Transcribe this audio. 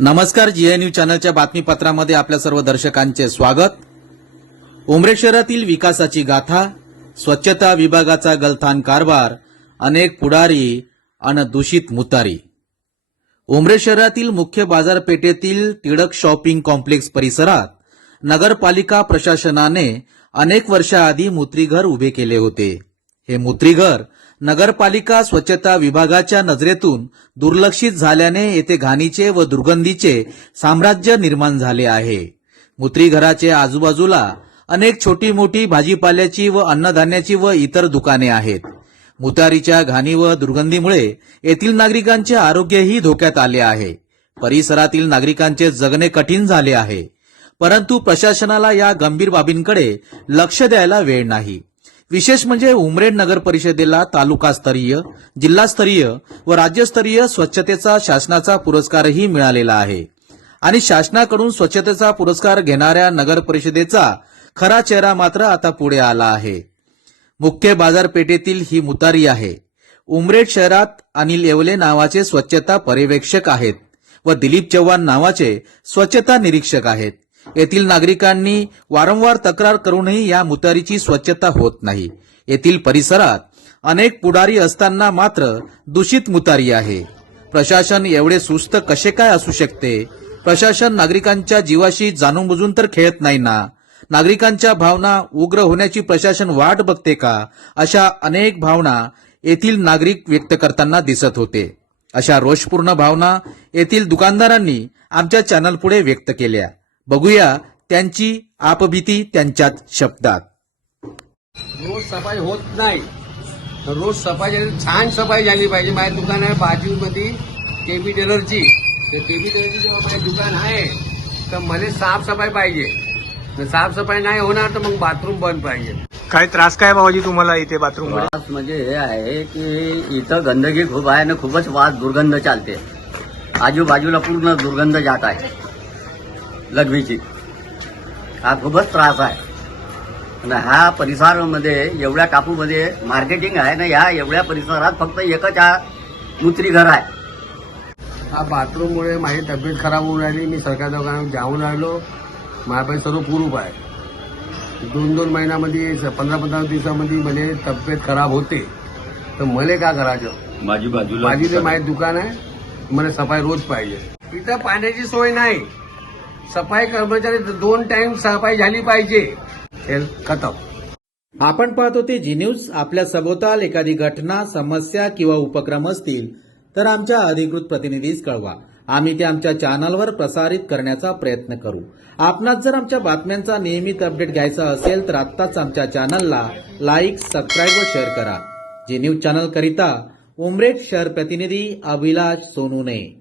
नमस्कार जीएनयू चॅनलच्या बातमीपत्रामध्ये आपल्या सर्व दर्शकांचे स्वागत. उमरे शहरातील विकासाची गाथा स्वच्छता विभागाचा गलथान कारभार अनेक पुढारी अन दूषित मुतारी. उमरे शहरातील मुख्य बाजारपेठेतील टिळक शॉपिंग कॉम्प्लेक्स परिसरात नगरपालिका प्रशासनाने अनेक वर्षाआधी मुत्रीघर उभे केले होते. हे मुत्रीघर नगरपालिका स्वच्छता विभागाच्या नजरेतून दुर्लक्षित झाल्याने येथे घाणीचे व दुर्गंधीचे साम्राज्य निर्माण झाले आहे. मुत्रीघराच्या आजूबाजूला अनेक छोटी मोठी भाजीपाल्याची व अन्नधान्याची व इतर दुकाने आहेत. मुतारीच्या घाणी व दुर्गंधीमुळे येथील नागरिकांचे आरोग्यही धोक्यात आले आहे. परिसरातील नागरिकांचे जगणे कठीण झाले आहे. परंतु प्रशासनाला या गंभीर बाबींकडे लक्ष द्यायला वेळ नाही. विशेष म्हणजे उमरेड नगर परिषदेला तालुकास्तरीय जिल्हास्तरीय व राज्यस्तरीय स्वच्छतेचा शासनाचा पुरस्कारही मिळालेला आहे. आणि शासनाकडून स्वच्छतेचा पुरस्कार घेणाऱ्या नगर परिषदेचा खरा चेहरा मात्र आता पुढे आला आहे. मुख्य बाजारपेठेतील ही मुतारी आहे. उमरेड शहरात अनिल येवले नावाचे स्वच्छता पर्यवेक्षक आहेत व दिलीप चव्हाण नावाचे स्वच्छता निरीक्षक आहेत. येथील नागरिकांनी वारंवार तक्रार करूनही या मुतारीची स्वच्छता होत नाही. येथील परिसरात अनेक पुढारी असताना मात्र दूषित मुतारी आहे. प्रशासन एवढे सुस्त कसे काय असू शकते? प्रशासन नागरिकांच्या जीवाशी जाणून बुजून तर खेळत नाही ना? नागरिकांच्या भावना उग्र होण्याची प्रशासन वाट बघते का? अशा अनेक भावना येथील नागरिक व्यक्त करताना दिसत होते. अशा रोषपूर्ण भावना येथील दुकानदारांनी आमच्या चॅनल पुढे व्यक्त केल्या. बघूया त्यांची आपभीती त्यांच्याच शब्दात. रोज सफाई होत नाही. तर रोज सफाई झाली छान सफाई झाली पाहिजे. माझ्या दुकान आहे बाजूमध्ये केबी टेलरची. तर केबी टेलरची जेव्हा माझे दुकान आहे तर मला साफसफाई पाहिजे. जर साफसफाई नाही होणार तर मग बाथरूम बंद पाहिजे. काय त्रास काय बाबाजी तुम्हाला इथे बाथरूम त्रास म्हणजे हे आहे की इथं गंदगी खूप आहे ना खूपच वास दुर्गंध चालते. आजूबाजूला पूर्ण दुर्गंध जात आहे. लघवीची. हा खूपच त्रास आहे. आणि ह्या परिसरामध्ये एवढ्या टापूमध्ये मार्केटिंग आहे ना या एवढ्या परिसरात फक्त एकच हा मुत्री घर आहे. हा बाथरूममुळे माझी तब्येत खराब होऊन राहिली. मी सरकार दवाखान्यात जाऊन राहिलो माझ्यापाशी सर्व कुरूप आहे. दोन दोन महिन्यामध्ये पंधरा पंधरा दिवसामध्ये मला तब्येत खराब होते. तर मला काय करायचं? माझी बाजूला माझी ते माझे दुकान आहे. मला सफाई रोज पाहिजे. इथं पाण्याची सोय नाही. सफाई कर्मचारी दोन टाइम सफाई झाली पाहिजे. हे खतम. आपण पाहत होते जी न्यूज आपल्या सभोवताल एखादी घटना समस्या किंवा उपक्रम असतील तर आमच्या अधिकृत प्रतिनिधीस कळवा. आम्ही ते आमच्या चॅनलवर प्रसारित करण्याचा प्रयत्न करू. आपणास जर आमच्या बातम्यांचा नियमित अपडेट घ्यायचा असेल तर आत्ताच आमच्या चॅनलला लाईक सबस्क्राईब व शेअर करा. जी न्यूज चॅनल करिता उमरेड शहर प्रतिनिधी अभिलाष सोनूने.